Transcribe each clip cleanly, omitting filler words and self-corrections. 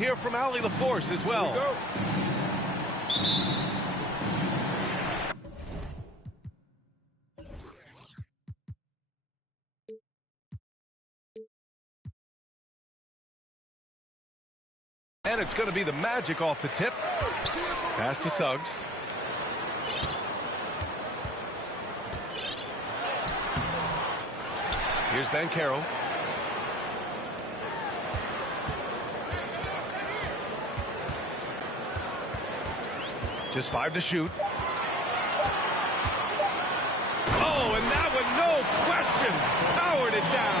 Here from Allie LaForce as well. Here and it's going to be the Magic off the tip. Pass to Suggs. Here's Banchero. Just 5 to shoot. Oh, and that one, no question, powered it down.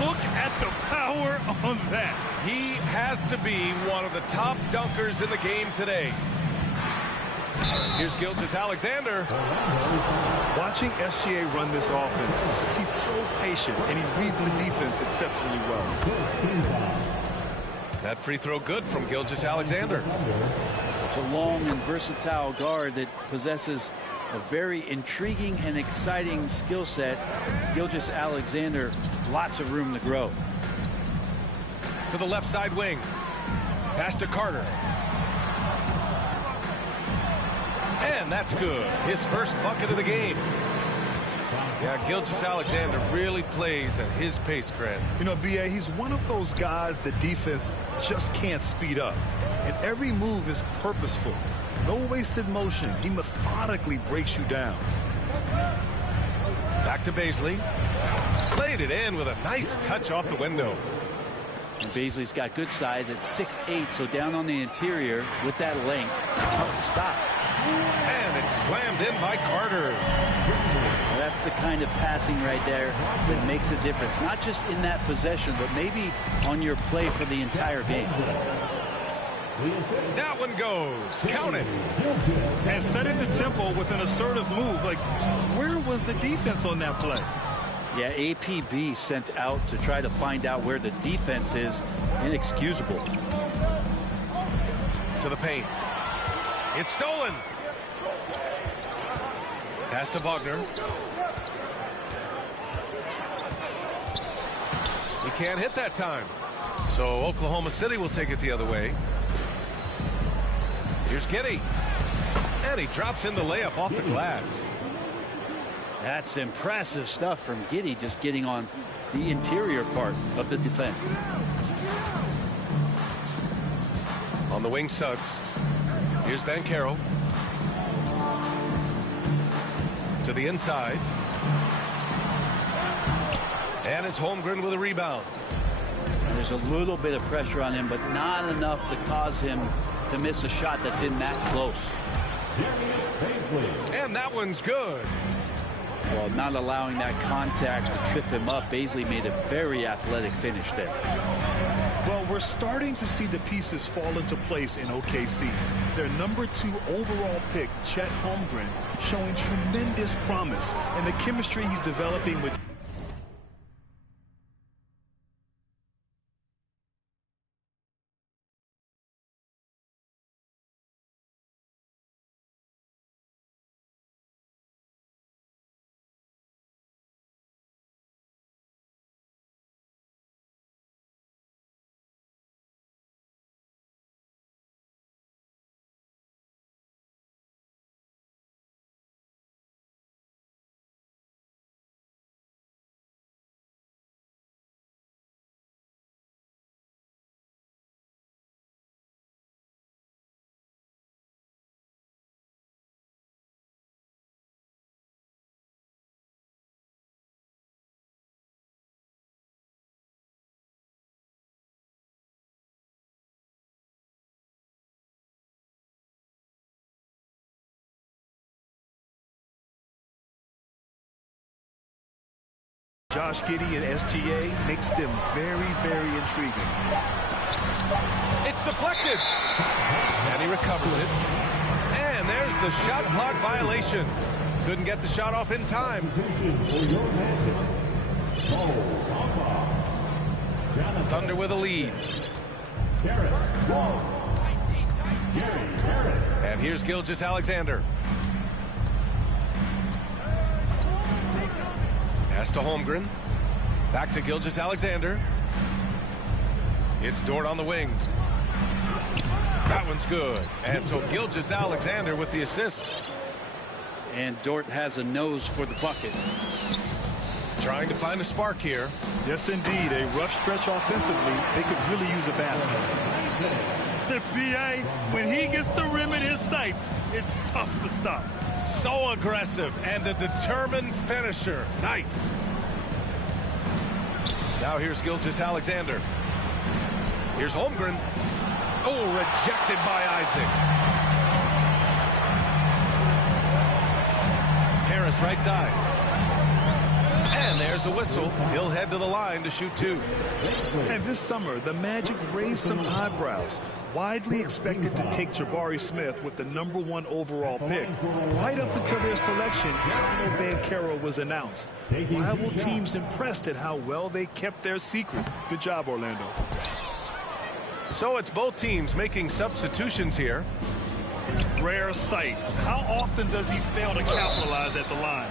Look at the power on that. He has to be one of the top dunkers in the game today. Here's Gilgeous-Alexander. Watching SGA run this offense, he's so patient, and he reads the defense exceptionally well. That free throw good from Gilgeous-Alexander. Such a long and versatile guard that possesses a very intriguing and exciting skill set. Gilgeous-Alexander, lots of room to grow. To the left side wing. Pass to Carter. And that's good. His first bucket of the game. Yeah, Gilgeous-Alexander really plays at his pace, Grant. You know, B.A., he's one of those guys the defense just can't speed up. And every move is purposeful. No wasted motion. He methodically breaks you down. Back to Bazley. Played it in with a nice touch off the window. And Bazley's got good size at 6'8", so down on the interior with that length, tough to stop. And it's slammed in by Carter. Well, that's the kind of passing right there that makes a difference, not just in that possession, but maybe on your play for the entire game. That one goes. Count it. And setting the tempo with an assertive move. Like, where was the defense on that play? Yeah, APB sent out to try to find out where the defense is. Inexcusable. To the paint. It's stolen. Pass to Wagner. He can't hit that time. So Oklahoma City will take it the other way. Here's Giddey. And he drops in the layup off the glass. That's impressive stuff from Giddey, just getting on the interior part of the defense. On the wing, Suggs. Here's Banchero. To the inside. And it's Holmgren with a rebound. And there's a little bit of pressure on him, but not enough to cause him to miss a shot that's in that close. And that one's good. Well, not allowing that contact to trip him up, Bazley made a very athletic finish there. Well, we're starting to see the pieces fall into place in OKC. Their #2 overall pick, Chet Holmgren, showing tremendous promise, and the chemistry he's developing with Josh Giddey and SGA makes them very, very intriguing. It's deflected. And he recovers it. And there's the shot clock violation. Couldn't get the shot off in time. Thunder with a lead. And here's Gilgeous-Alexander. Pass to Holmgren. Back to Gilgeous-Alexander. It's Dort on the wing. That one's good. And so Gilgeous-Alexander with the assist. And Dort has a nose for the bucket. Trying to find a spark here. Yes, indeed. A rough stretch offensively. They could really use a basket. The PA, when he gets the rim in his sights, it's tough to stop. So aggressive and a determined finisher. Nice. Now here's Gilgeous-Alexander. Here's Holmgren. Oh, rejected by Isaac. Harris right side. And there's a whistle. He'll head to the line to shoot 2. And this summer, the Magic raised some eyebrows. Widely expected to take Jabari Smith with the #1 overall pick. Right up until their selection, Paolo Banchero was announced. Rival teams impressed at how well they kept their secret. Good job, Orlando. So it's both teams making substitutions here. Rare sight. How often does he fail to capitalize at the line?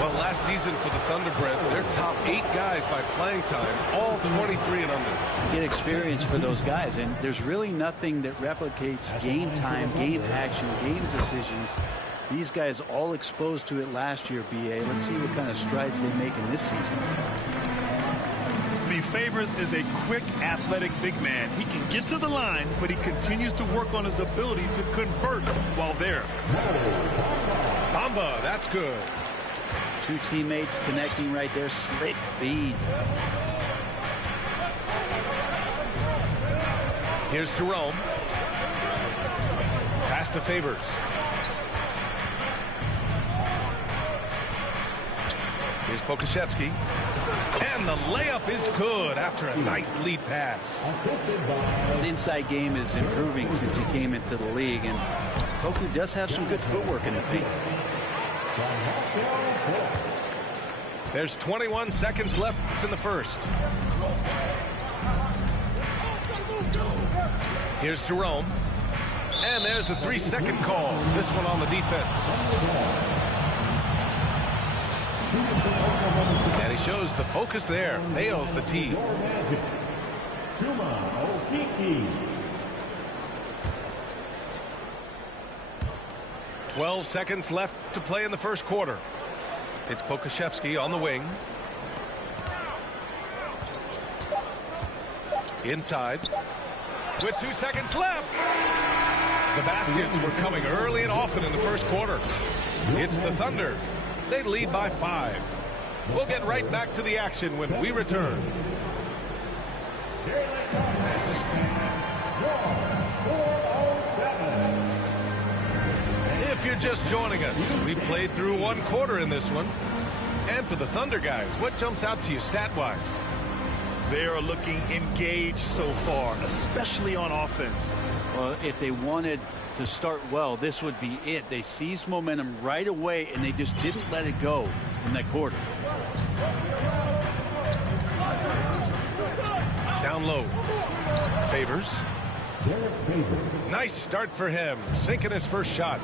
Well, last season for the Thunder, Brent, their top 8 guys by playing time, all 23 and under. Get experience for those guys, and there's really nothing that replicates game time, game action, game decisions. These guys all exposed to it last year, BA. Let's see what kind of strides they make in this season. Favors is a quick, athletic big man. He can get to the line, but he continues to work on his ability to convert while there. Bamba, that's good. 2 teammates connecting right there. Slick feed. Here's Jerome. Pass to Favors. Here's Pokusevski. And the layup is good after a nice lead pass. His inside game is improving since he came into the league, and Poku does have some good footwork in the paint. There's 21 seconds left in the first. Here's Jerome. And there's a 3-second call. This one on the defense. And he shows the focus there. Nails the tee. 12 seconds left to play in the first quarter. It's Pokusevski on the wing. Inside. With 2 seconds left. The baskets were coming early and often in the first quarter. It's the Thunder. They lead by 5. We'll get right back to the action when we return. If you're just joining us, we played through 1 quarter in this one. And for the Thunder guys, what jumps out to you stat-wise? They are looking engaged so far, especially on offense. Well, if they wanted to start well, this would be it. They seized momentum right away, and they just didn't let it go in that quarter. Down low. Favors. Nice start for him. Sinking his first shot.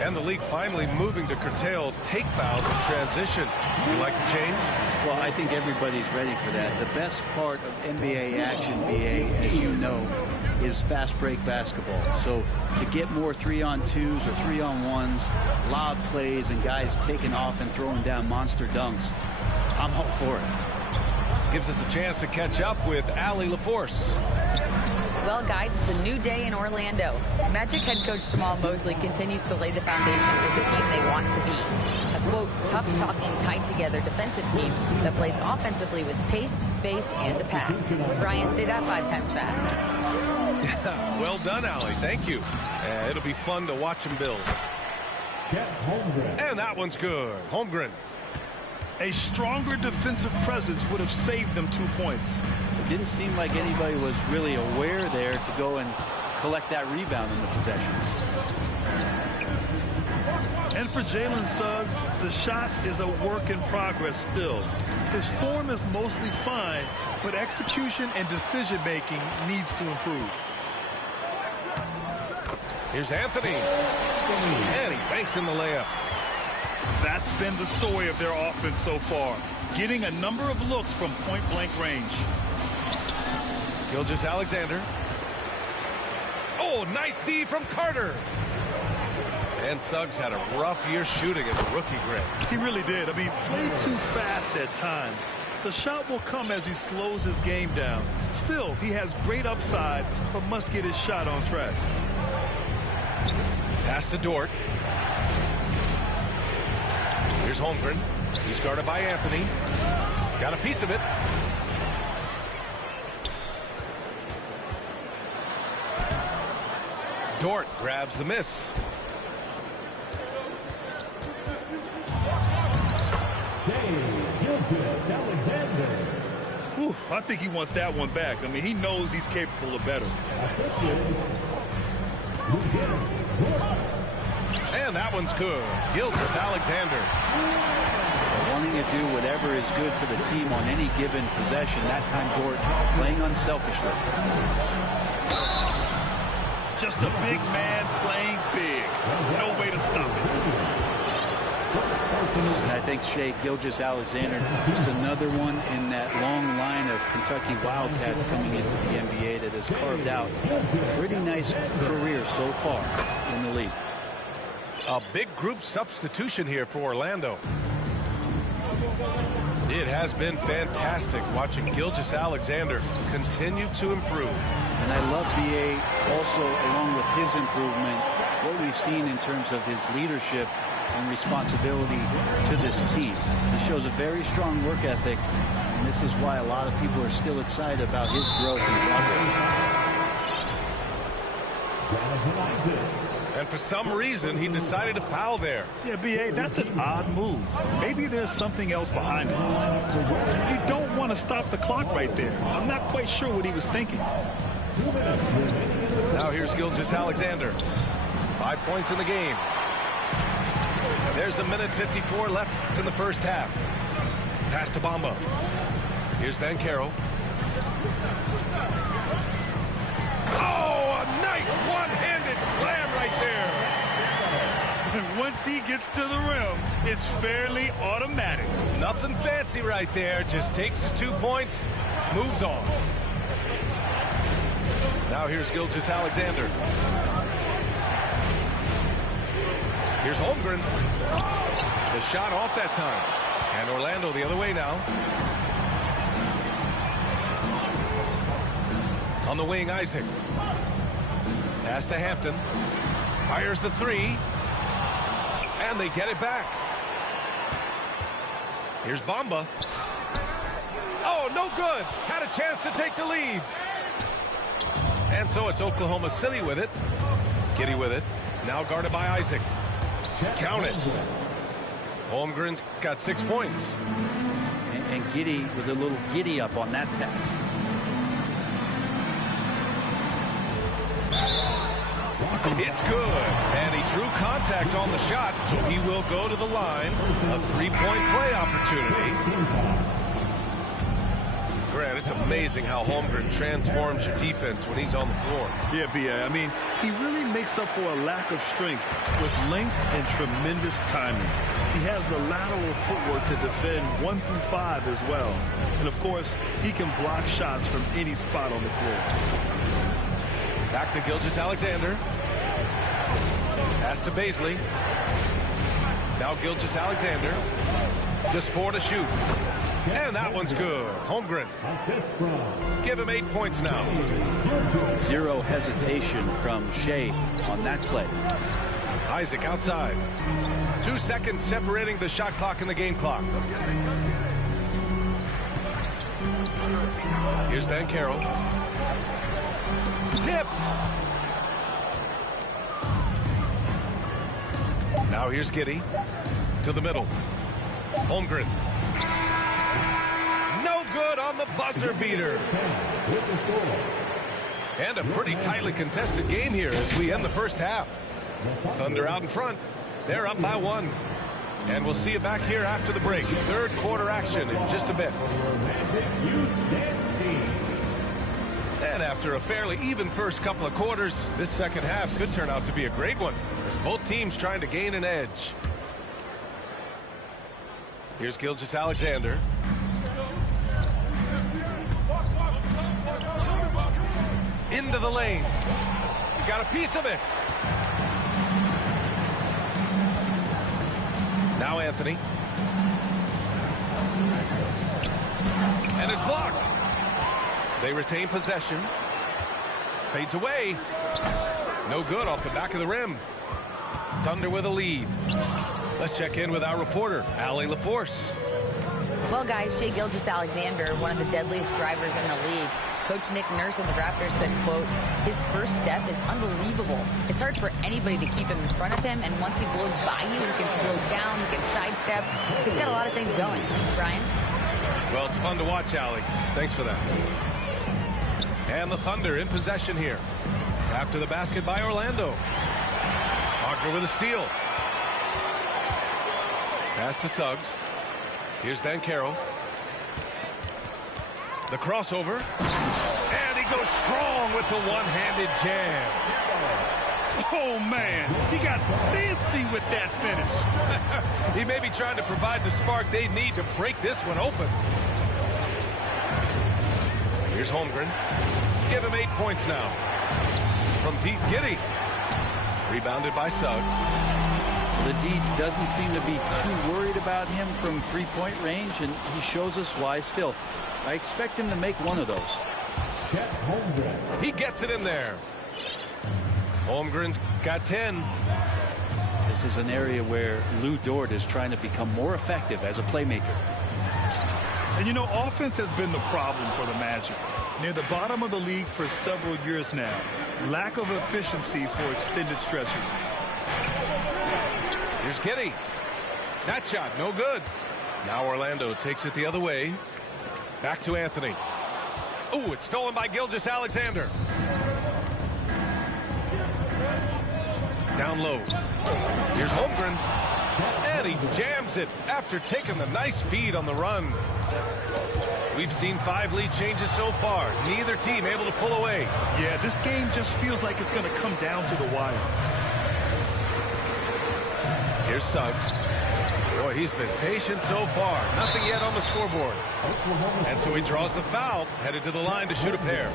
And the league finally moving to curtail take fouls in transition. You like the change? Well, I think everybody's ready for that. The best part of NBA action, BA, as you know, is fast break basketball. So to get more 3-on-2s or 3-on-1s, lob plays, and guys taking off and throwing down monster dunks, I'm all for it. Gives us a chance to catch up with Allie LaForce. Well, guys, it's a new day in Orlando. Magic head coach Jamal Mosley continues to lay the foundation for the team they want to be. A, quote, tough-talking, tied-together defensive team that plays offensively with pace, space, and the pass. Brian, say that 5 times fast. Well done, Allie. Thank you. It'll be fun to watch him build. And that one's good. Holmgren. A stronger defensive presence would have saved them 2 points. It didn't seem like anybody was really aware there to go and collect that rebound in the possession. And for Jalen Suggs, the shot is a work in progress still. His form is mostly fine, but execution and decision-making needs to improve. Here's Anthony. And he banks in the layup. That's been the story of their offense so far, getting a number of looks from point-blank range. Gilgeous-Alexander. Oh, nice D from Carter. And Suggs had a rough year shooting as a rookie, Greg. He really did. I mean, played too fast at times. The shot will come as he slows his game down. Still, he has great upside, but must get his shot on track. Pass to Dort. Here's Holmgren. He's guarded by Anthony. Got a piece of it. Dort grabs the miss. Whew, I think he wants that one back. I mean, he knows he's capable of better. And that one's good. Gilgeous-Alexander. Wanting to do whatever is good for the team on any given possession. That time, Dort playing unselfishly. Just a big man playing big. No way to stop it. And I think Shai Gilgeous-Alexander, just another one in that long line of Kentucky Wildcats coming into the NBA that has carved out a pretty nice career so far in the league. A big group substitution here for Orlando. It has been fantastic watching Gilgeous-Alexander continue to improve. And I love B.A. also, along with his improvement, what we've seen in terms of his leadership and responsibility to this team. He shows a very strong work ethic, and this is why a lot of people are still excited about his growth and progress. And for some reason, he decided to foul there. Yeah, B.A., that's an odd move. Maybe there's something else behind it. You don't want to stop the clock right there. I'm not quite sure what he was thinking. Now here's Gilgeous-Alexander. 5 points in the game. There's 1:54 left in the first half. Pass to Bamba. Here's Banchero. Oh, a nice one-handed slam right there. And once he gets to the rim, it's fairly automatic. Nothing fancy right there. Just takes his 2 points, moves on. Now here's Gilgeous-Alexander. Here's Holmgren. The shot off that time. And Orlando the other way now. On the wing, Isaac. Pass to Hampton. Fires the three. And they get it back. Here's Bamba. Oh, no good. Had a chance to take the lead. And so it's Oklahoma City with it. Giddey with it. Now guarded by Isaac. Count it. Holmgren's got 6 points. And Giddey with a little giddy up on that pass. It's good. And he drew contact on the shot, so he will go to the line. A three-point play opportunity. Grant, it's amazing how Holmgren transforms your defense when he's on the floor. Yeah, B.A. I mean, he really makes up for a lack of strength with length and tremendous timing. He has the lateral footwork to defend 1 through 5 as well. And, of course, he can block shots from any spot on the floor. Back to Gilgeous-Alexander. Pass to Bazley. Now Gilgeous-Alexander. Just 4 to shoot. And that one's good. Holmgren. Give him 8 points now. Zero hesitation from Shai on that play. Isaac outside. 2 seconds separating the shot clock and the game clock. Here's Banchero. Tipped. Now here's Giddey. To the middle. Holmgren. No good on the buzzer beater. And a pretty tightly contested game here as we end the first half. Thunder out in front. They're up by 1. And we'll see you back here after the break. Third quarter action in just a bit. And after a fairly even first couple of quarters, this second half could turn out to be a great one as both teams trying to gain an edge. Here's Gilgeous-Alexander. Into the lane. Got a piece of it. Now Anthony. And it's blocked. They retain possession. Fades away. No good off the back of the rim. Thunder with a lead. Let's check in with our reporter, Allie LaForce. Well, guys, Shai Gilgeous-Alexander, one of the deadliest drivers in the league. Coach Nick Nurse of the Raptors said, quote, his first step is unbelievable. It's hard for anybody to keep him in front of him, and once he blows by you, he can slow down, he can sidestep. He's got a lot of things going. Brian? Well, it's fun to watch, Allie. Thanks for that. And the Thunder in possession here. After the basket by Orlando. Wagner with a steal. Pass to Suggs. Here's Banchero. The crossover. And he goes strong with the one-handed jam. Oh, man. He got fancy with that finish. He may be trying to provide the spark they need to break this one open. Here's Holmgren. Give him 8 points now. From deep, Giddey. Rebounded by Suggs. The D doesn't seem to be too worried about him from three-point range, and he shows us why still. I expect him to make one of those. He gets it in there. Holmgren's got 10. This is an area where Lou Dort is trying to become more effective as a playmaker. And, you know, offense has been the problem for the Magic. Near the bottom of the league for several years now. Lack of efficiency for extended stretches. Here's Giddey. That shot, no good. Now Orlando takes it the other way. Back to Anthony. Oh, it's stolen by Gilgeous-Alexander. Down low. Here's Holmgren. And he jams it after taking the nice feed on the run. We've seen 5 lead changes so far. Neither team able to pull away. Yeah, this game just feels like it's going to come down to the wire. Here's Suggs. Boy, he's been patient so far. Nothing yet on the scoreboard. And so he draws the foul, headed to the line to shoot a pair.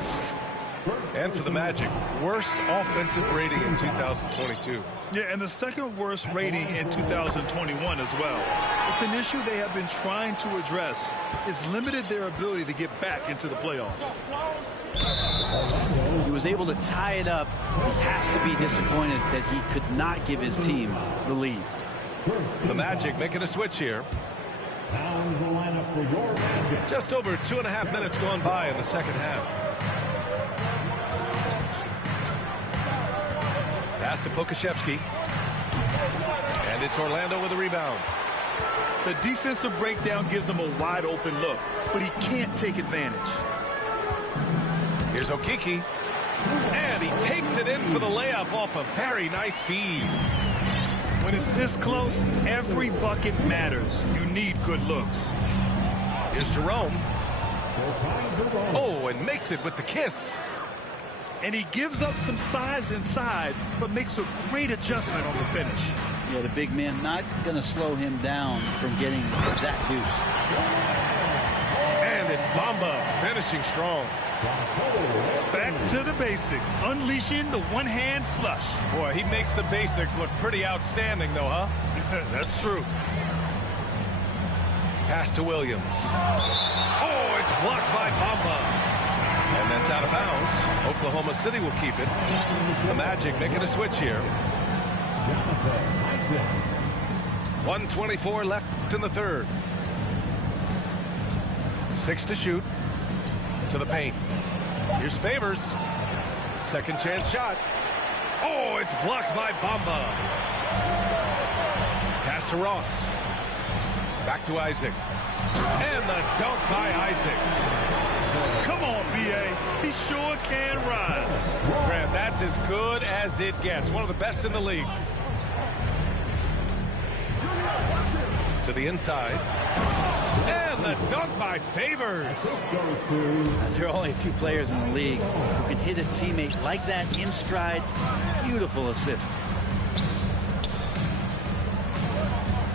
And for the Magic, worst offensive rating in 2022. Yeah, and the second worst rating in 2021 as well. It's an issue they have been trying to address. It's limited their ability to get back into the playoffs. He was able to tie it up. He has to be disappointed that he could not give his team the lead. The Magic making a switch here. Just over 2.5 minutes gone by in the second half. Pass to Pokusevski. And it's Orlando with a rebound. The defensive breakdown gives him a wide open look, but he can't take advantage. Here's Okeke. And he takes it in for the layup off a very nice feed. When it's this close, every bucket matters. You need good looks. Here's Jerome. Oh, and makes it with the kiss. And he gives up some size inside, but makes a great adjustment on the finish. Yeah, the big man not going to slow him down from getting that deuce. And it's Bamba finishing strong. Back to the basics, unleashing the one-hand flush. Boy, he makes the basics look pretty outstanding, though, huh? That's true. Pass to Williams. Oh, it's blocked by Bamba. And that's out of bounds. Oklahoma City will keep it. The Magic making a switch here. 1:24 left in the third. 6 to shoot. To the paint. Here's Favors. Second chance shot. Oh, it's blocked by Bamba. Pass to Ross. Back to Isaac. And the dunk by Isaac. Come on, B.A. He sure can rise. Grant, that's as good as it gets. One of the best in the league. To the inside. And the dunk by Favors. There are only a few players in the league who can hit a teammate like that in stride. Beautiful assist.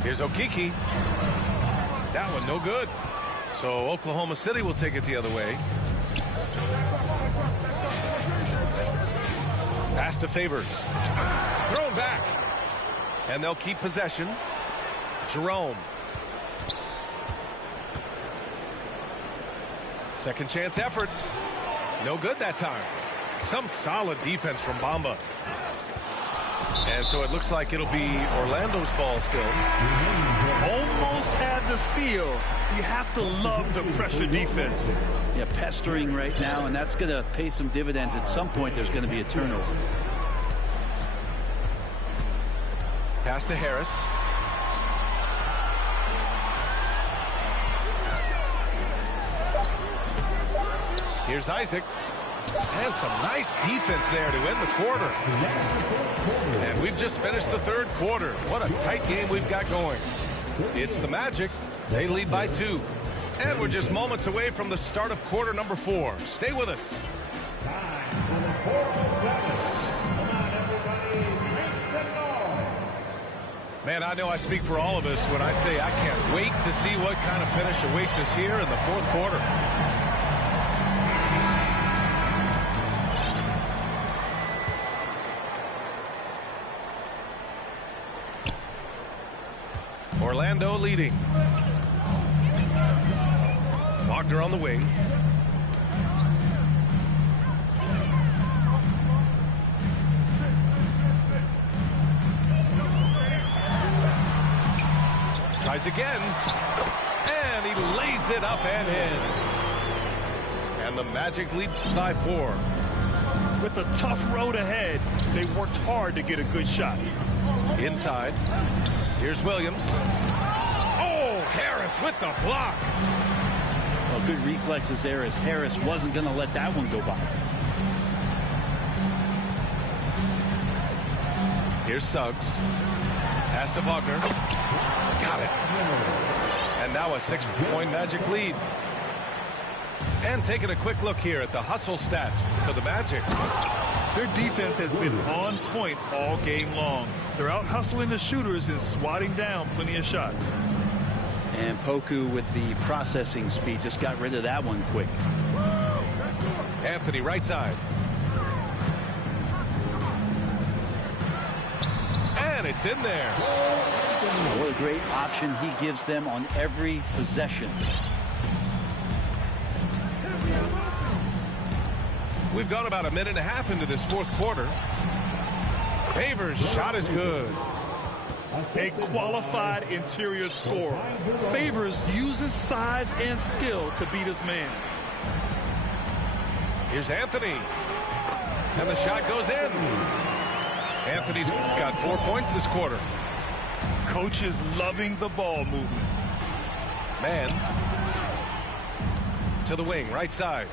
Here's Okeke. That one no good. So Oklahoma City will take it the other way. Pass to Favors. Thrown back. And they'll keep possession. Jerome. Second chance effort. No good that time. Some solid defense from Bamba. And so it looks like it'll be Orlando's ball still. Almost had the steal. You have to love the pressure defense. Yeah, pestering right now, and that's going to pay some dividends. At some point, there's going to be a turnover. Pass to Harris. Here's Isaac. And some nice defense there to end the quarter. And we've just finished the third quarter. What a tight game we've got going. It's the Magic. They lead by 2. And we're just moments away from the start of quarter number 4. Stay with us. Man, I know I speak for all of us when I say I can't wait to see what kind of finish awaits us here in the fourth quarter. Orlando leading. Wagner on the wing. Tries again. And he lays it up and in. And the Magic lead by 4. With a tough road ahead, they worked hard to get a good shot. Inside. Here's Williams. Oh, Harris with the block. Well, good reflexes there as Harris wasn't going to let that one go by. Here's Suggs. Pass to Wagner. Got it. And now a 6-point Magic lead. And taking a quick look here at the hustle stats for the Magic. Their defense has been on point all game long. They're out hustling the shooters and swatting down plenty of shots. And Poku with the processing speed just got rid of that one quick. Anthony right side. And it's in there. What a great option he gives them on every possession. We've gone about a minute and a half into this fourth quarter. Favors shot is good. A qualified interior scorer. Favors uses size and skill to beat his man. Here's Anthony. And the shot goes in. Anthony's got 4 points this quarter. Coach is loving the ball movement. Man. To the wing, right side.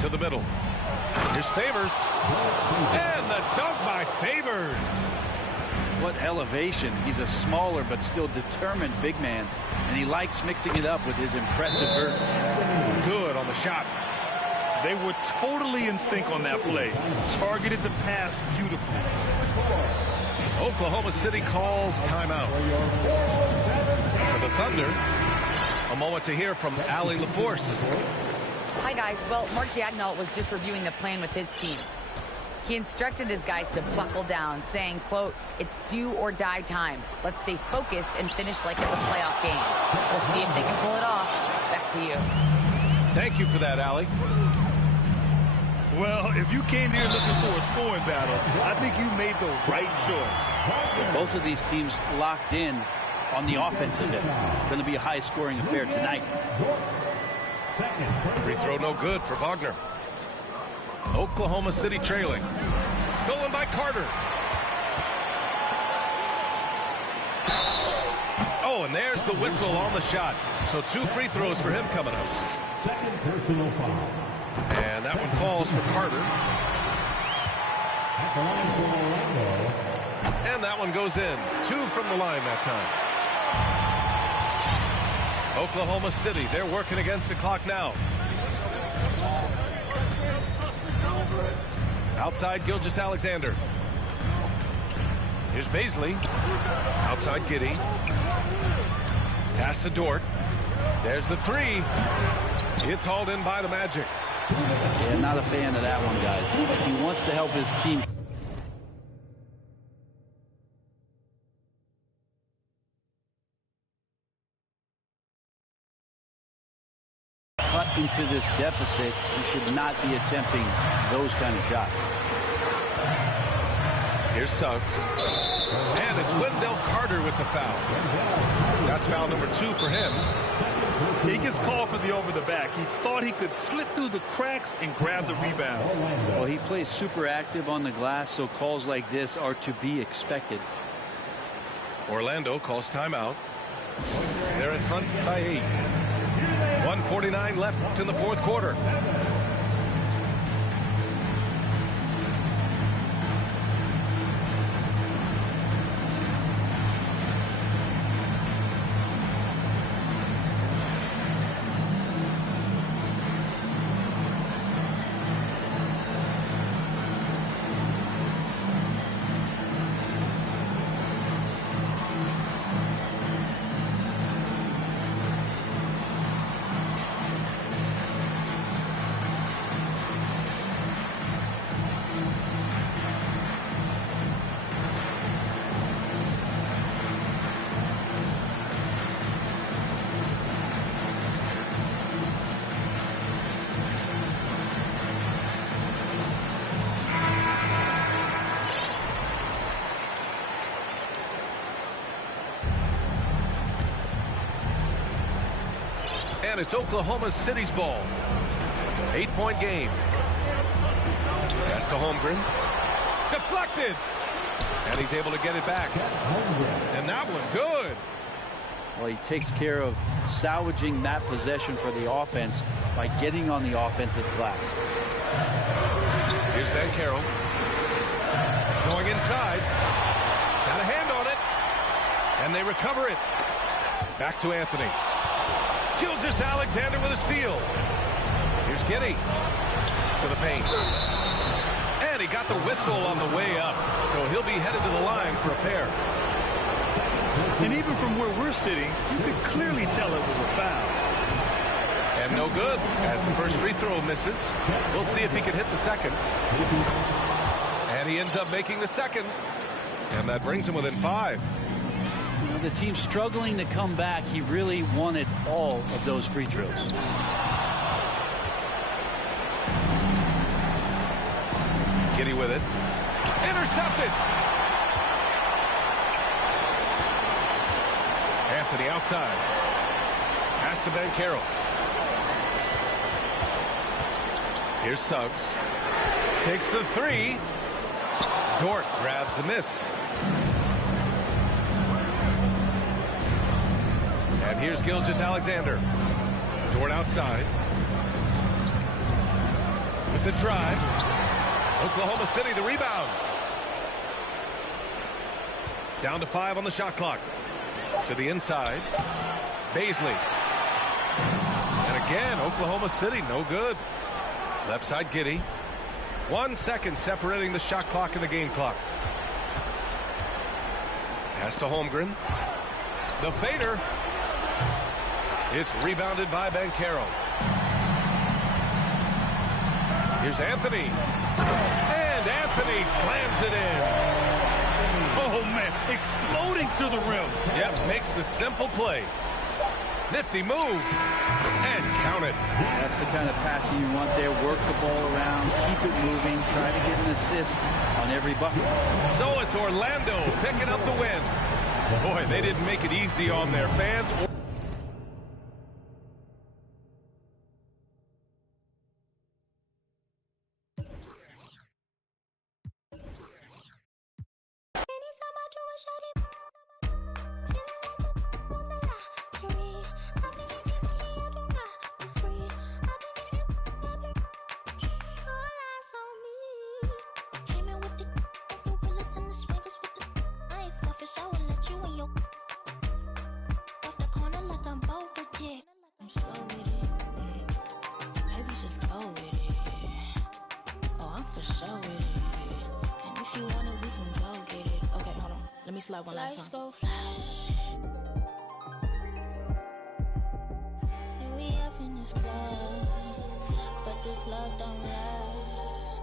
To the middle. Here's Favors. And the dunk by Favors. What elevation. He's a smaller but still determined big man. And he likes mixing it up with his impressive vert. Good on the shot. They were totally in sync on that play. Targeted the pass beautifully. Oklahoma City calls timeout. For the Thunder, a moment to hear from Allie LaForce. Hi, guys. Well, Mark Daigneault was just reviewing the plan with his team. He instructed his guys to buckle down, saying, quote, "It's do or die time. Let's stay focused and finish like it's a playoff game. We'll see if they can pull it off." Back to you. Thank you for that, Allie. Well, if you came here looking for a scoring battle, I think you made the right choice. Both of these teams locked in on the offensive end. Going to be a high-scoring affair tonight. Free throw no good for Wagner. Oklahoma City trailing. Stolen by Carter. Oh, and there's the whistle on the shot. So 2 free throws for him coming up. Second personal foul. And that one falls for Carter. At the line for Orlando. And that one goes in. 2 from the line that time. Oklahoma City, they're working against the clock now. Outside Gilgeous-Alexander. Here's Baisley. Outside Giddey. Pass to Dort. There's the three. It's hauled in by the Magic. Yeah, not a fan of that one, guys. He wants to help his team. Cut into this deficit, he should not be attempting those kind of shots. Here's Suggs. And it's Wendell Carter with the foul. That's foul number 2 for him. He gets called for the over the back. He thought he could slip through the cracks and grab the rebound. Well, he plays super active on the glass, so calls like this are to be expected. Orlando calls timeout. They're in front by 8. 1:49 left in the fourth quarter. And it's Oklahoma City's ball. 8-point game. Pass to Holmgren. Deflected. And he's able to get it back. And that one good. Well, he takes care of salvaging that possession for the offense by getting on the offensive glass. Here's Banchero. Going inside. Got a hand on it. And they recover it. Back to Anthony. Gilgeous-Alexander with a steal. Here's Giddey to the paint. And he got the whistle on the way up. So he'll be headed to the line for a pair. And even from where we're sitting, you could clearly tell it was a foul. And no good as the first free throw misses. We'll see if he can hit the second. And he ends up making the second. And that brings him within 5. The team struggling to come back. He really wanted all of those free throws. Giddey with it. Intercepted. Anthony outside. Pass to Banchero. Here's Suggs. Takes the 3. Dort grabs the miss. And here's Gilgeous-Alexander. Dort outside. With the drive. Oklahoma City the rebound. Down to 5 on the shot clock. To the inside. Baisley. And again, Oklahoma City no good. Left side Giddey. 1 second separating the shot clock and the game clock. Pass to Holmgren. The fader. It's rebounded by Banchero. Here's Anthony. And Anthony slams it in. Oh, man, exploding to the rim. Yep, makes the simple play. Nifty move. And count it. That's the kind of passing you want there. Work the ball around, keep it moving, try to get an assist on every bucket. So it's Orlando picking up the win. Boy, they didn't make it easy on their fans. One last time. this love don't last.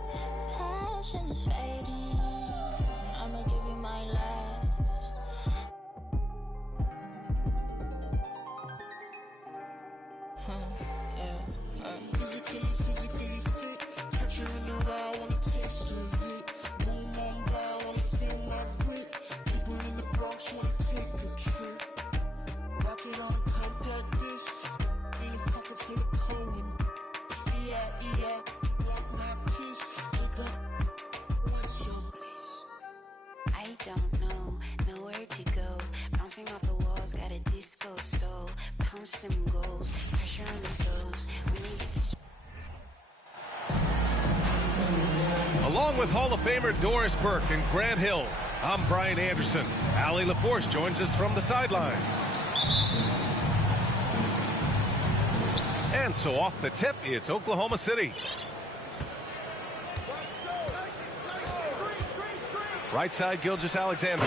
Passion is fading. I'ma give you my last. Physically fit. Catch you in the ride, wanna taste of it. Boom, boom, bow, wanna feel my grip. People in the Bronx wanna take a trip. Rocket on a compact disc. In a pocket full of cold. Yeah. Want my kiss. Pick up. What's your bliss? I don't know, nowhere to go. Bouncing off the walls, got a disco soul. Pounce them goals, pressure on the toes. When they get to Along with Hall of Famer Doris Burke and Grant Hill, I'm Brian Anderson. Allie LaForce joins us from the sidelines. And so off the tip, it's Oklahoma City. Right side, Gilgeous-Alexander.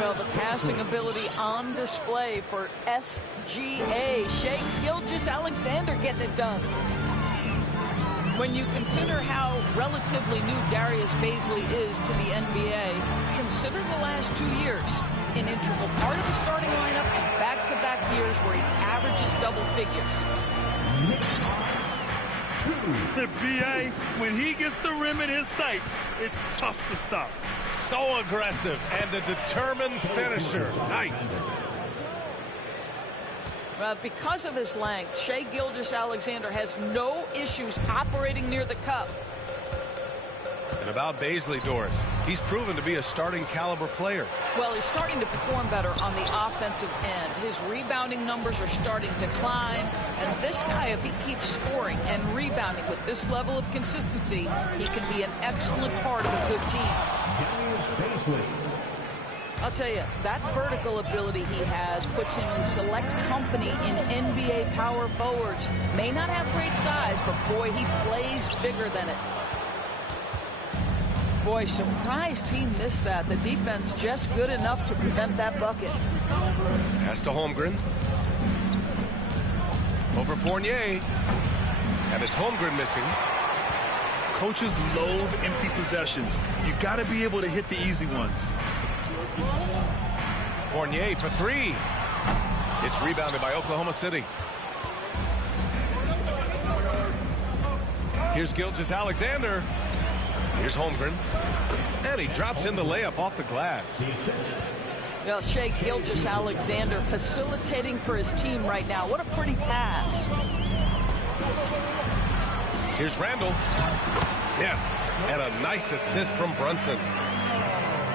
Well, the passing ability on display for SGA. Shai Gilgeous-Alexander getting it done. When you consider how relatively new Darius Bazley is to the NBA, consider the last 2 years. An integral part of the starting lineup and back-to-back years where he averages double figures. The BA, when he gets the rim in his sights, it's tough to stop. So aggressive and a determined finisher. Nice. Well, because of his length, Shai Gilgeous-Alexander has no issues operating near the cup. And about Bazley, Doris, he's proven to be a starting caliber player. Well, he's starting to perform better on the offensive end. His rebounding numbers are starting to climb. And this guy, if he keeps scoring and rebounding with this level of consistency, he can be an excellent part of a good team. I'll tell you, that vertical ability he has puts him in select company in NBA power forwards. May not have great size, but boy, he plays bigger than it. Boy, surprised he missed that. The defense just good enough to prevent that bucket. Pass to Holmgren. Over Fournier. And it's Holmgren missing. Coaches loathe empty possessions. You got to be able to hit the easy ones. Fournier for three. It's rebounded by Oklahoma City. Here's Gilgeous-Alexander. Here's Holmgren. And he drops in the layup off the glass. Well, Shai Gilgeous-Alexander facilitating for his team right now. What a pretty pass. Here's Randall. Yes, and a nice assist from Brunson.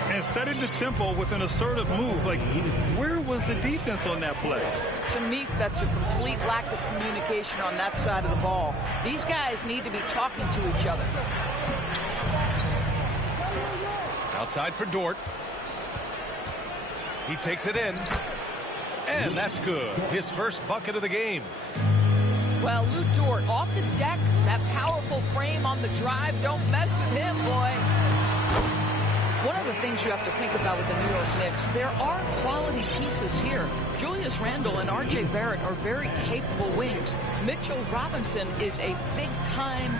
And setting the tempo with an assertive move. Like, where was the defense on that play? To me, that's a complete lack of communication on that side of the ball. These guys need to be talking to each other. Outside for Dort. He takes it in. And that's good. His first bucket of the game. Well, Lu Dort off the deck. That powerful frame on the drive. Don't mess with him, boy. One of the things you have to think about with the New York Knicks, there are quality pieces here. Julius Randle and R.J. Barrett are very capable wings. Mitchell Robinson is a big-time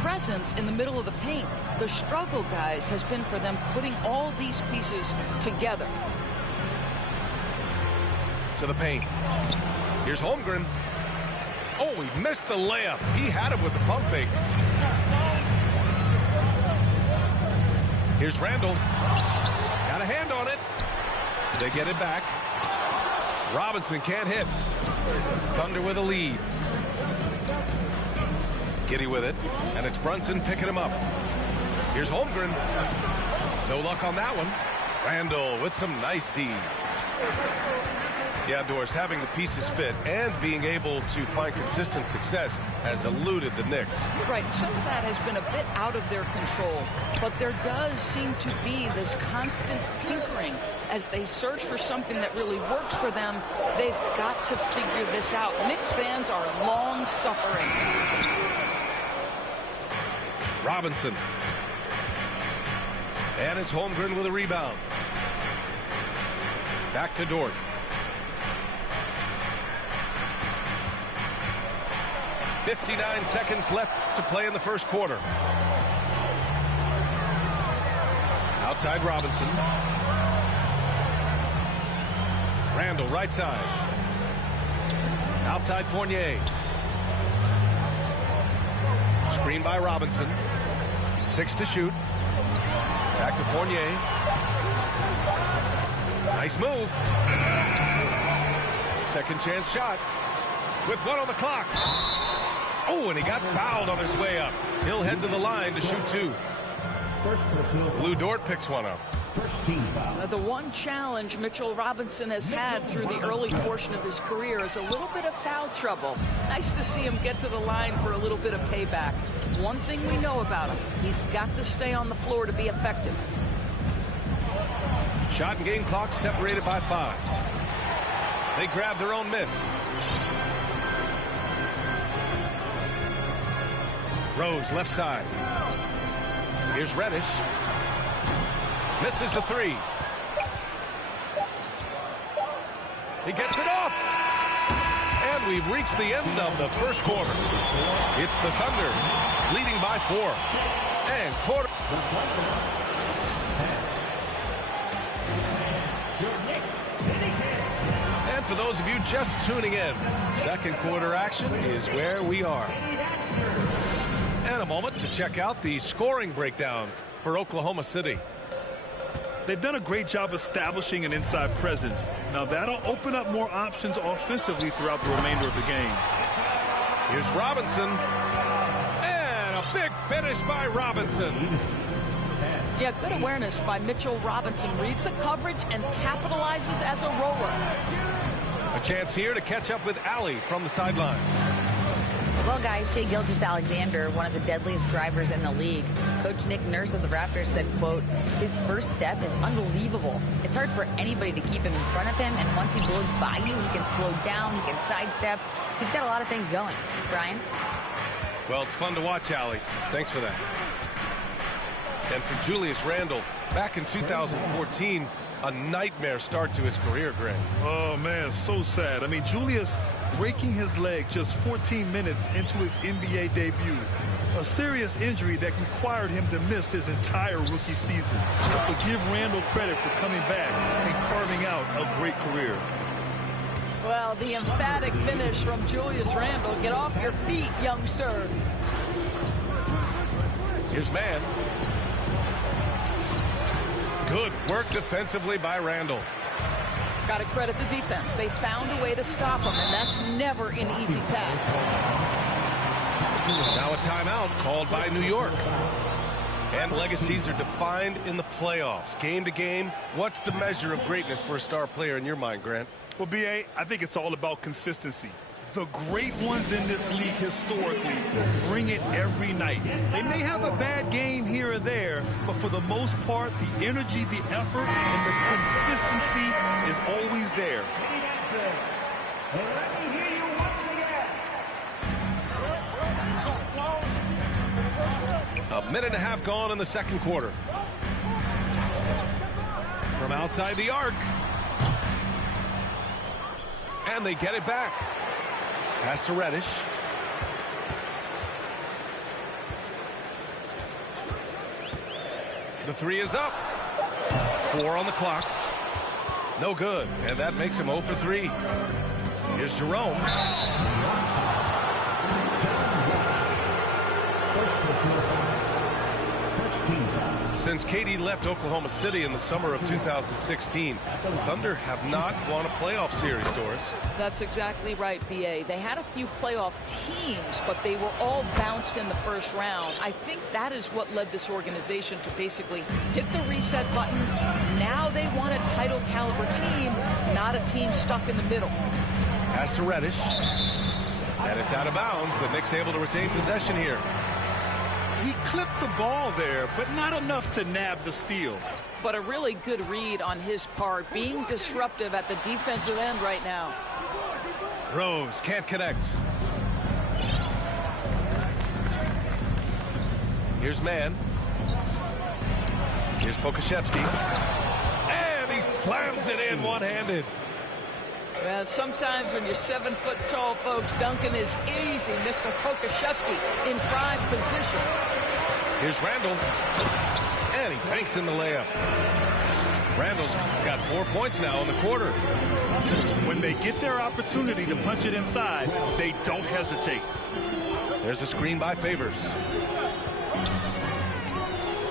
presence in the middle of the paint. The struggle, guys, has been for them putting all these pieces together. To the paint. Here's Holmgren. Oh, he missed the layup. He had it with the pump fake. Here's Randall. Got a hand on it. They get it back. Robinson can't hit. Thunder with a lead. Giddy with it. And it's Brunson picking him up. Here's Holmgren. No luck on that one. Randall with some nice D. Yeah, Doris, having the pieces fit and being able to find consistent success has eluded the Knicks. Right, some of that has been a bit out of their control, but there does seem to be this constant tinkering as they search for something that really works for them. They've got to figure this out. Knicks fans are long-suffering. Robinson. And it's Holmgren with a rebound. Back to Dort. 59 seconds left to play in the first quarter. Outside Robinson. Randall, right side. Outside Fournier. Screen by Robinson. 6 to shoot. Back to Fournier. Nice move. Second chance shot. With 1 on the clock. Oh, and he got fouled on his way up. He'll head to the line to shoot 2. Lou Dort picks one up. The one challenge Mitchell Robinson has had through the early portion of his career is a little bit of foul trouble. Nice to see him get to the line for a little bit of payback. One thing we know about him, he's got to stay on the floor to be effective. Shot and game clock separated by 5. They grab their own miss. Rose, left side. Here's Reddish. Misses the 3. He gets it off. And we've reached the end of the first quarter. It's the Thunder leading by 4. And quarter. And for those of you just tuning in, second quarter action is where we are. And a moment to check out the scoring breakdown for Oklahoma City. They've done a great job establishing an inside presence. Now that'll open up more options offensively throughout the remainder of the game. Here's Robinson. And a big finish by Robinson. Yeah, good awareness by Mitchell Robinson. Reads the coverage and capitalizes as a roller. A chance here to catch up with Allie from the sideline. Well, guys, Shai Gilgeous-Alexander, one of the deadliest drivers in the league. Coach Nick Nurse of the Raptors said, quote, his first step is unbelievable. It's hard for anybody to keep him in front of him, and once he blows by you, he can slow down, he can sidestep. He's got a lot of things going. Brian? Well, it's fun to watch, Allie. Thanks for that. And for Julius Randle, back in 2014, a nightmare start to his career, Greg. Oh, man, so sad. I mean, Julius breaking his leg just 14 minutes into his NBA debut. A serious injury that required him to miss his entire rookie season. But give Randle credit for coming back and carving out a great career. Well, the emphatic finish from Julius Randle. Get off your feet, young sir. Here's Mann. Good work defensively by Randle. Got to credit the defense. They found a way to stop him, and that's never an easy task. Now a timeout called by New York. And legacies are defined in the playoffs. Game to game, what's the measure of greatness for a star player in your mind, Grant? Well, B.A., I think it's all about consistency. The great ones in this league historically bring it every night. They may have a bad game here or there, but for the most part, the energy, the effort, and the consistency is always there. A minute and a half gone in the second quarter. From outside the arc. And they get it back. Pass to Reddish. The 3 is up. 4 on the clock. No good. And that makes him 0 for 3. Here's Jerome. Since KD left Oklahoma City in the summer of 2016, the Thunder have not won a playoff series, Doris. That's exactly right, B.A. They had a few playoff teams, but they were all bounced in the first round. I think that is what led this organization to basically hit the reset button. Now they want a title caliber team, not a team stuck in the middle. Pass to Reddish. And it's out of bounds. The Knicks able to retain possession here. He clipped the ball there, but not enough to nab the steal. But a really good read on his part, being disruptive at the defensive end right now. Rose can't connect. Here's Mann. Here's Pokusevski. And he slams it in one-handed. Well, sometimes when you're 7 foot tall, folks, dunking is easy. Mr. Pokusevski in prime position. Here's Randall. And he banks in the layup. Randall's got 4 points now in the quarter. When they get their opportunity to punch it inside, they don't hesitate. There's a screen by Favors.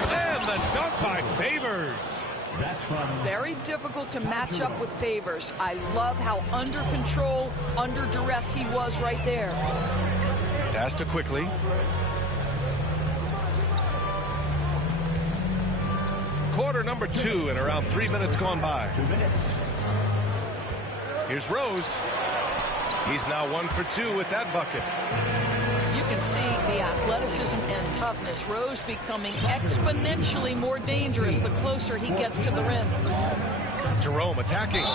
And the dunk by Favors. Very difficult to match up with Favors. I love how under control, under duress he was right there. Pass to Quickly. Quarter number 2 and around 3 minutes gone by. Here's Rose. He's now 1 for 2 with that bucket. You can see the athleticism and toughness. Rose becoming exponentially more dangerous the closer he gets to the rim. Jerome attacking.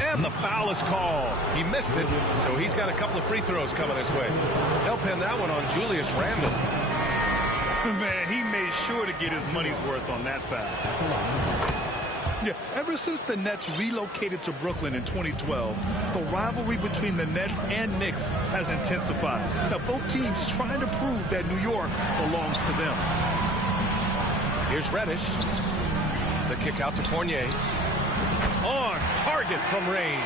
And the foul is called. He missed it, so he's got a couple of free throws coming his way. They'll pin that one on Julius Randle. Man, he made sure to get his money's worth on that foul. Yeah, ever since the Nets relocated to Brooklyn in 2012, the rivalry between the Nets and Knicks has intensified. Now, both teams trying to prove that New York belongs to them. Here's Reddish. The kick out to Fournier. On target from range.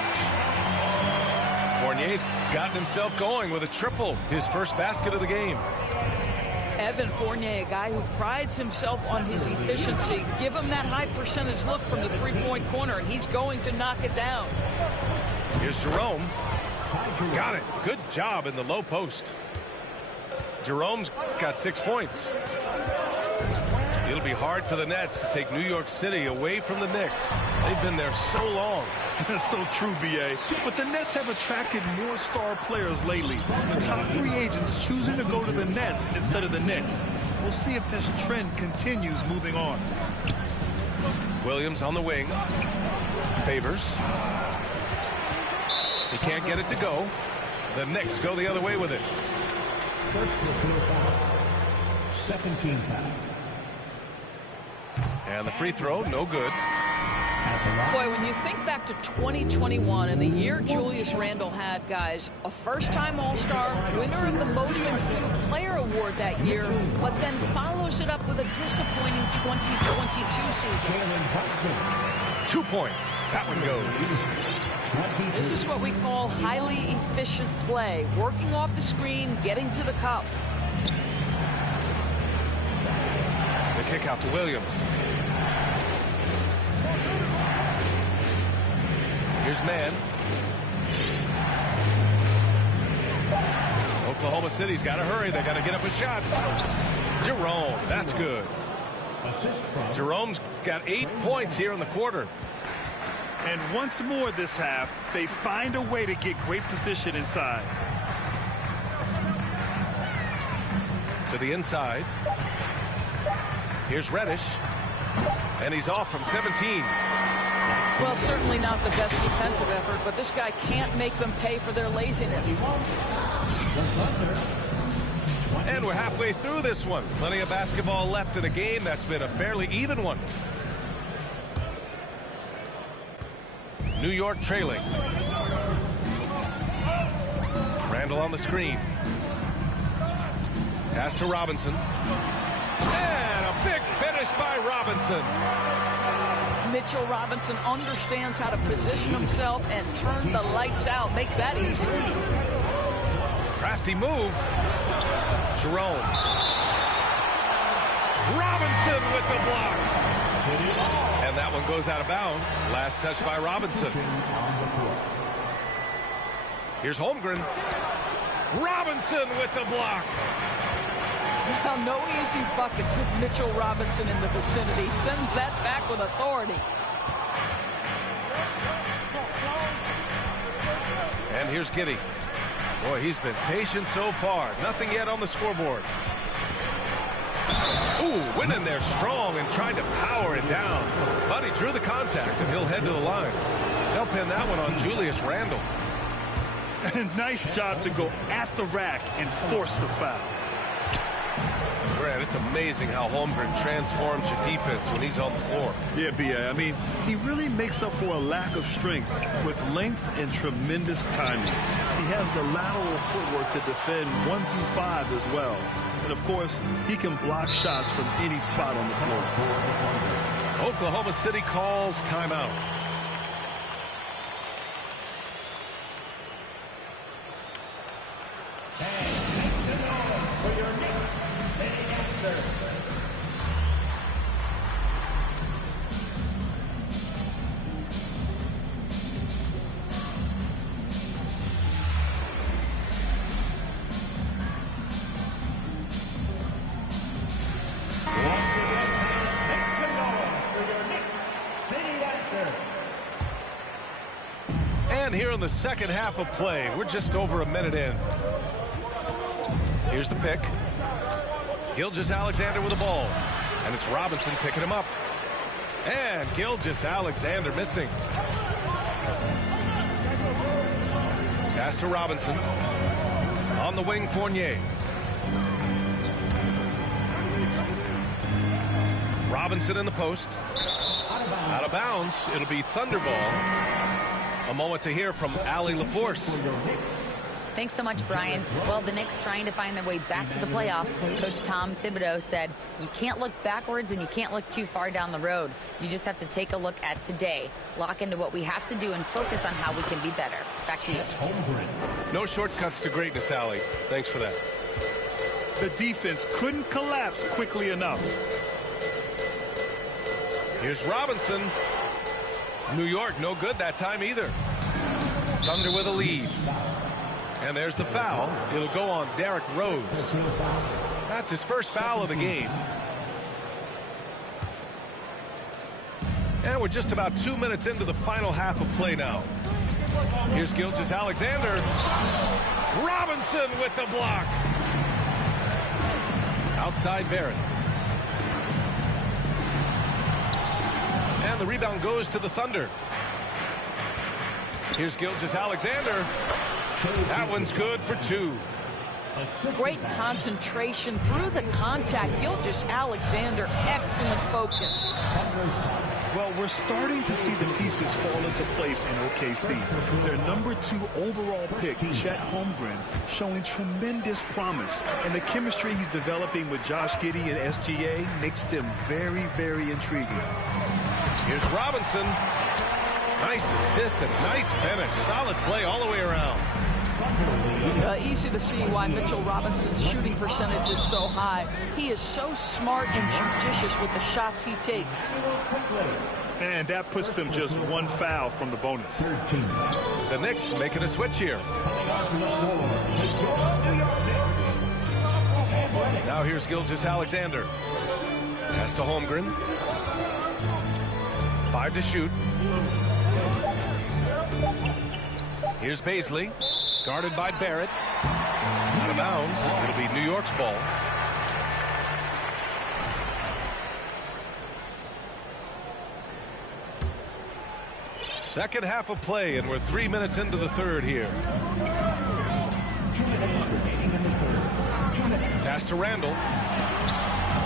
Fournier's gotten himself going with a triple, his first basket of the game. Evan Fournier, a guy who prides himself on his efficiency. Give him that high percentage look from the three-point corner, and he's going to knock it down. Here's Jerome. Got it. Good job in the low post. Jerome's got 6 points. It'll be hard for the Nets to take New York City away from the Knicks. They've been there so long. That's so true, B.A. But the Nets have attracted more star players lately. The top free agents choosing to go to the Nets instead of the Knicks. We'll see if this trend continues moving on. Williams on the wing. Favors. He can't get it to go. The Knicks go the other way with it. First personal foul. Second team foul. And the free throw, no good. Boy, when you think back to 2021 and the year Julius Randle had, guys, a first-time All-Star, winner of the Most Improved Player Award that year, but then follows it up with a disappointing 2022 season. 2 points. That one goes. This is what we call highly efficient play, working off the screen, getting to the cup. The kick out to Williams. Here's Mann. Oklahoma City's got to hurry. They got to get up a shot. Jerome, that's good. Jerome's got 8 points here in the quarter. And once more this half, they find a way to get great position inside. To the inside. Here's Reddish. And he's off from 17. Well, certainly not the best defensive effort, but this guy can't make them pay for their laziness. And we're halfway through this one. Plenty of basketball left in a game that's been a fairly even one. New York trailing. Randle on the screen. Pass to Robinson. And a big finish by Robinson. Mitchell Robinson understands how to position himself and turn the lights out. Makes that easy. Crafty move. Jerome. Robinson with the block. And that one goes out of bounds. Last touch by Robinson. Here's Holmgren. Robinson with the block. Well, no easy buckets with Mitchell Robinson in the vicinity. Sends that back with authority. And here's Giddey. Boy, he's been patient so far. Nothing yet on the scoreboard. Ooh, went in there strong and tried to power it down. But he drew the contact, and he'll head to the line. They'll pin that one on Julius Randle. Nice job to go at the rack and force the foul. Grant, it's amazing how Holmgren transforms your defense when he's on the floor. Yeah, B.A. I mean, he really makes up for a lack of strength with length and tremendous timing. He has the lateral footwork to defend 1 through 5 as well. And, of course, he can block shots from any spot on the floor. Oklahoma City calls timeout. And here in the second half of play, we're just over a minute in. Here's the pick. Gilgeous-Alexander with the ball. And it's Robinson picking him up. And Gilgeous-Alexander missing. Pass to Robinson. On the wing, Fournier. Robinson in the post. Out of bounds. It'll be Thunder ball. A moment to hear from Allie LaForce. Thanks so much, Brian. Well, the Knicks trying to find their way back to the playoffs. Coach Tom Thibodeau said, you can't look backwards and you can't look too far down the road. You just have to take a look at today, lock into what we have to do and focus on how we can be better. Back to you. No shortcuts to greatness, Allie. Thanks for that. The defense couldn't collapse quickly enough. Here's Robinson. New York, no good that time either. Thunder with a lead. And there's the foul. It'll go on Derrick Rose. That's his first foul of the game. And we're just about 2 minutes into the final half of play now. Here's Gilgeous-Alexander. Robinson with the block. Outside Barrett. And the rebound goes to the Thunder. Here's Gilgeous-Alexander. That one's good for 2. Great concentration through the contact. Gilgeous-Alexander, excellent focus. Well, we're starting to see the pieces fall into place in OKC. Their number 2 overall pick, Chet Holmgren, showing tremendous promise. And the chemistry he's developing with Josh Giddey and SGA makes them very, very intriguing. Here's Robinson. Nice assist and nice finish. Solid play all the way around. Easy to see why Mitchell Robinson's shooting percentage is so high. He is so smart and judicious with the shots he takes. And that puts them just 1 foul from the bonus. The Knicks making a switch here. Now here's Gilgeous-Alexander. Pass to Holmgren. 5 to shoot. Here's Baisley. Guarded by Barrett. Out of bounds. It'll be New York's ball. Second half of play, and we're 3 minutes into the third here. Pass to Randall.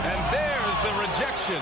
And there's the rejection.